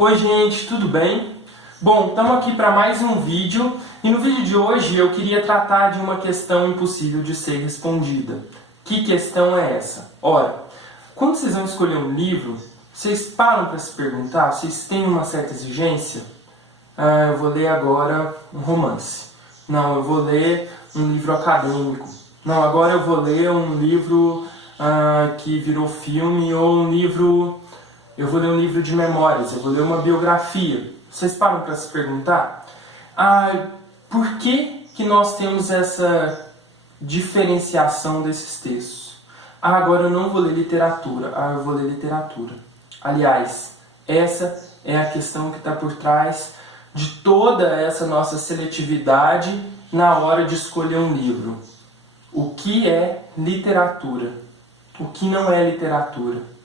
Oi gente, tudo bem? Bom, estamos aqui para mais um vídeo e no vídeo de hoje eu queria tratar de uma questão impossível de ser respondida. Que questão é essa? Ora, quando vocês vão escolher um livro, vocês param para se perguntar, vocês têm uma certa exigência? Eu vou ler agora um romance. Não, eu vou ler um livro acadêmico. Não, agora eu vou ler um livro que virou filme ou um livro... Eu vou ler um livro de memórias, eu vou ler uma biografia. Vocês param para se perguntar? Por que nós temos essa diferenciação desses textos? Agora eu não vou ler literatura. Eu vou ler literatura. Aliás, essa é a questão que está por trás de toda essa nossa seletividade na hora de escolher um livro. O que é literatura? O que não é literatura?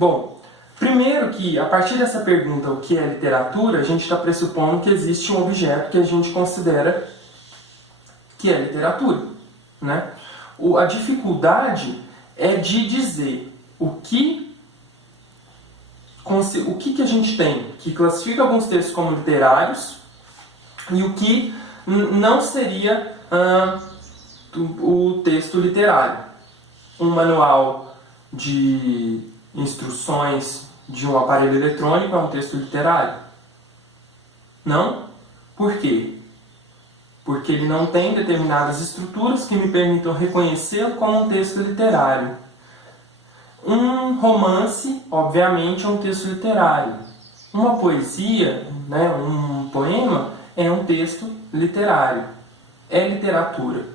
Bom, primeiro que, a partir dessa pergunta, o que é literatura, a gente está pressupondo que existe um objeto que a gente considera que é literatura, né? A dificuldade é de dizer o que a gente tem que classifica alguns textos como literários e o que não seria o texto literário. Um manual de instruções de um aparelho eletrônico é um texto literário? Não? Por quê? Porque ele não tem determinadas estruturas que me permitam reconhecê-lo como um texto literário. Um romance, obviamente, é um texto literário. Uma poesia, né, um poema, é um texto literário. É literatura.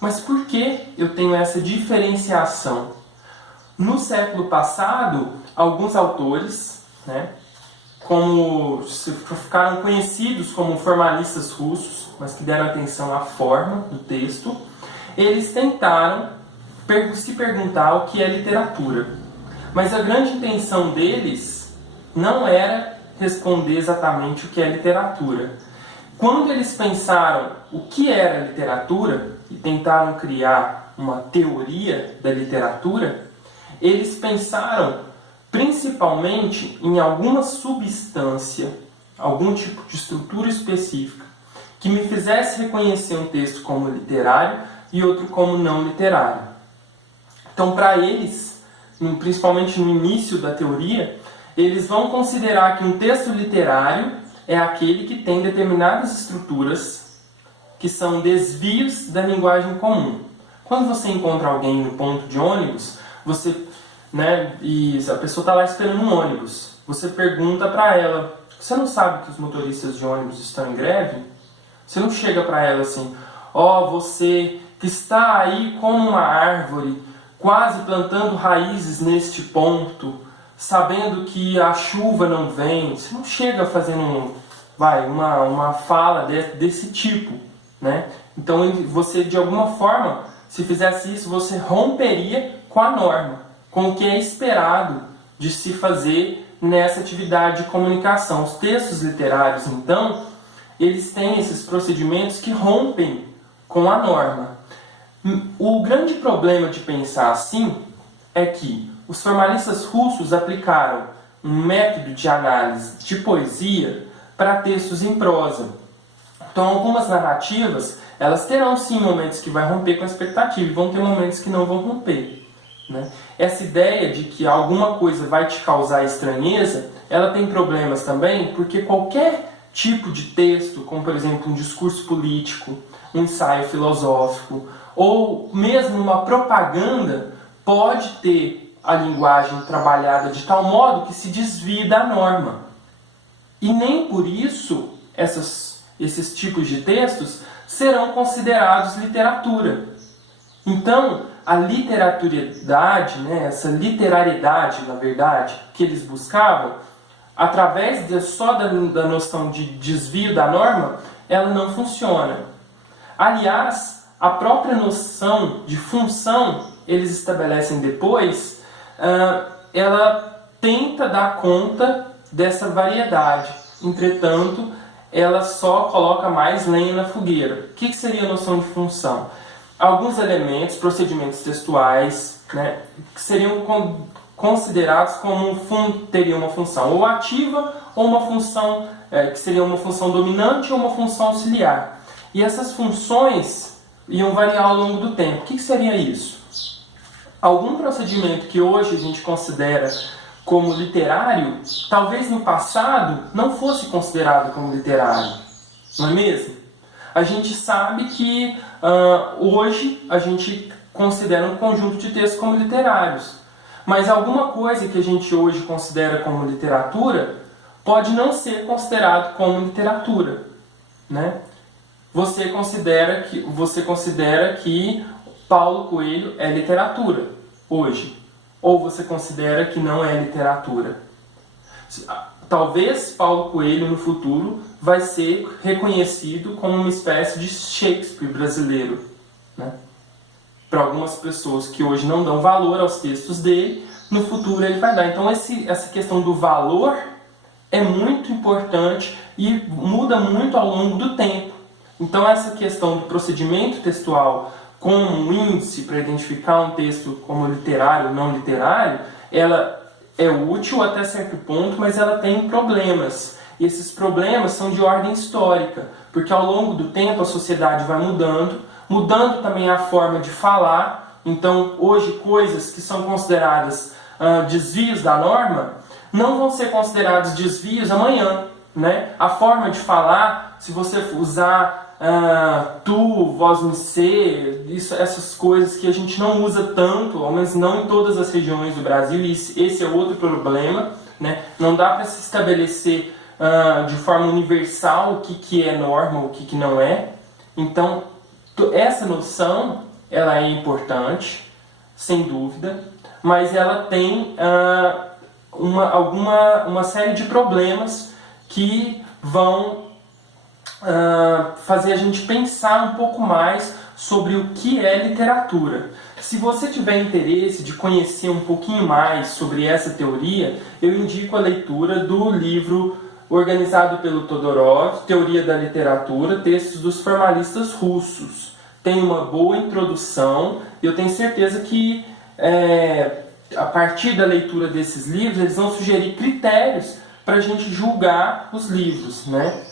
Mas por que eu tenho essa diferenciação? No século passado, alguns autores, né, ficaram conhecidos como formalistas russos, mas que deram atenção à forma do texto, eles tentaram se perguntar o que é literatura. Mas a grande intenção deles não era responder exatamente o que é literatura. Quando eles pensaram o que era literatura e tentaram criar uma teoria da literatura, eles pensaram principalmente em alguma substância, algum tipo de estrutura específica, que me fizesse reconhecer um texto como literário e outro como não literário. Então, para eles, principalmente no início da teoria, eles vão considerar que um texto literário é aquele que tem determinadas estruturas que são desvios da linguagem comum. Quando você encontra alguém no ponto de ônibus, e a pessoa está lá esperando um ônibus, você pergunta para ela: você não sabe que os motoristas de ônibus estão em greve? Você não chega para ela assim: você que está aí como uma árvore, quase plantando raízes neste ponto, sabendo que a chuva não vem. Você não chega fazendo uma fala desse tipo, né? Então você, de alguma forma, se fizesse isso, você romperia com a norma, com o que é esperado de se fazer nessa atividade de comunicação. Os textos literários, então, eles têm esses procedimentos que rompem com a norma. O grande problema de pensar assim é que os formalistas russos aplicaram um método de análise de poesia para textos em prosa. Então, algumas narrativas, elas terão sim momentos que vai romper com a expectativa e vão ter momentos que não vão romper, né? Essa ideia de que alguma coisa vai te causar estranheza, ela tem problemas também, porque qualquer tipo de texto, como por exemplo um discurso político, um ensaio filosófico, ou mesmo uma propaganda, pode ter a linguagem trabalhada de tal modo que se desvie da norma. E nem por isso esses tipos de textos serão considerados literatura. Então, a literariedade, essa literariedade, na verdade, que eles buscavam, através só da noção de desvio da norma, ela não funciona. Aliás, a própria noção de função, eles estabelecem depois, ela tenta dar conta dessa variedade. Entretanto, ela só coloca mais lenha na fogueira. O que seria a noção de função? Alguns elementos, procedimentos textuais, que seriam considerados como teriam uma função ou ativa ou uma função que seria uma função dominante ou uma função auxiliar. E essas funções iam variar ao longo do tempo. O que seria isso? Algum procedimento que hoje a gente considera como literário, talvez no passado não fosse considerado como literário, não é mesmo? A gente sabe que hoje a gente considera um conjunto de textos como literários, mas alguma coisa que a gente hoje considera como literatura pode não ser considerado como literatura, né? Você considera que Paulo Coelho é literatura hoje, ou você considera que não é literatura? Talvez Paulo Coelho no futuro vai ser reconhecido como uma espécie de Shakespeare brasileiro, né? Para algumas pessoas que hoje não dão valor aos textos dele, no futuro ele vai dar. Então essa questão do valor é muito importante e muda muito ao longo do tempo. Então essa questão do procedimento textual como um índice para identificar um texto como literário ou não literário, ela é útil até certo ponto, mas ela tem problemas. E esses problemas são de ordem histórica, porque ao longo do tempo a sociedade vai mudando também a forma de falar. Então hoje coisas que são consideradas desvios da norma não vão ser considerados desvios amanhã, né? A forma de falar, se você usar tu, vós me ser, essas coisas que a gente não usa tanto, ao menos não em todas as regiões do Brasil, e esse é outro problema, né? Não dá para se estabelecer de forma universal o que é norma, o que não é. Então, essa noção, ela é importante, sem dúvida, mas ela tem uma série de problemas que vão fazer a gente pensar um pouco mais sobre o que é literatura. Se você tiver interesse de conhecer um pouquinho mais sobre essa teoria, eu indico a leitura do livro organizado pelo Todorov, Teoria da Literatura, Textos dos Formalistas Russos. Tem uma boa introdução e eu tenho certeza que a partir da leitura desses livros eles vão sugerir critérios para a gente julgar os livros, né?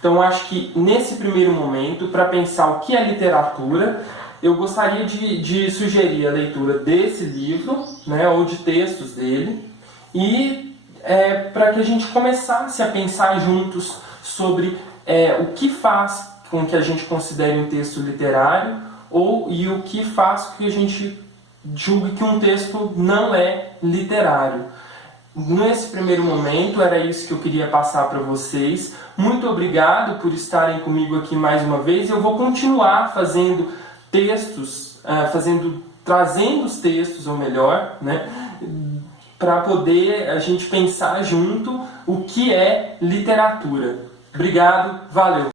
Então, acho que nesse primeiro momento, para pensar o que é literatura, eu gostaria de sugerir a leitura desse livro, né, ou de textos dele, e para que a gente começasse a pensar juntos sobre o que faz com que a gente considere um texto literário e o que faz com que a gente julgue que um texto não é literário. Nesse primeiro momento, era isso que eu queria passar para vocês. Muito obrigado por estarem comigo aqui mais uma vez. Eu vou continuar fazendo textos, trazendo os textos, ou melhor, né, para poder a gente pensar junto o que é literatura. Obrigado, valeu!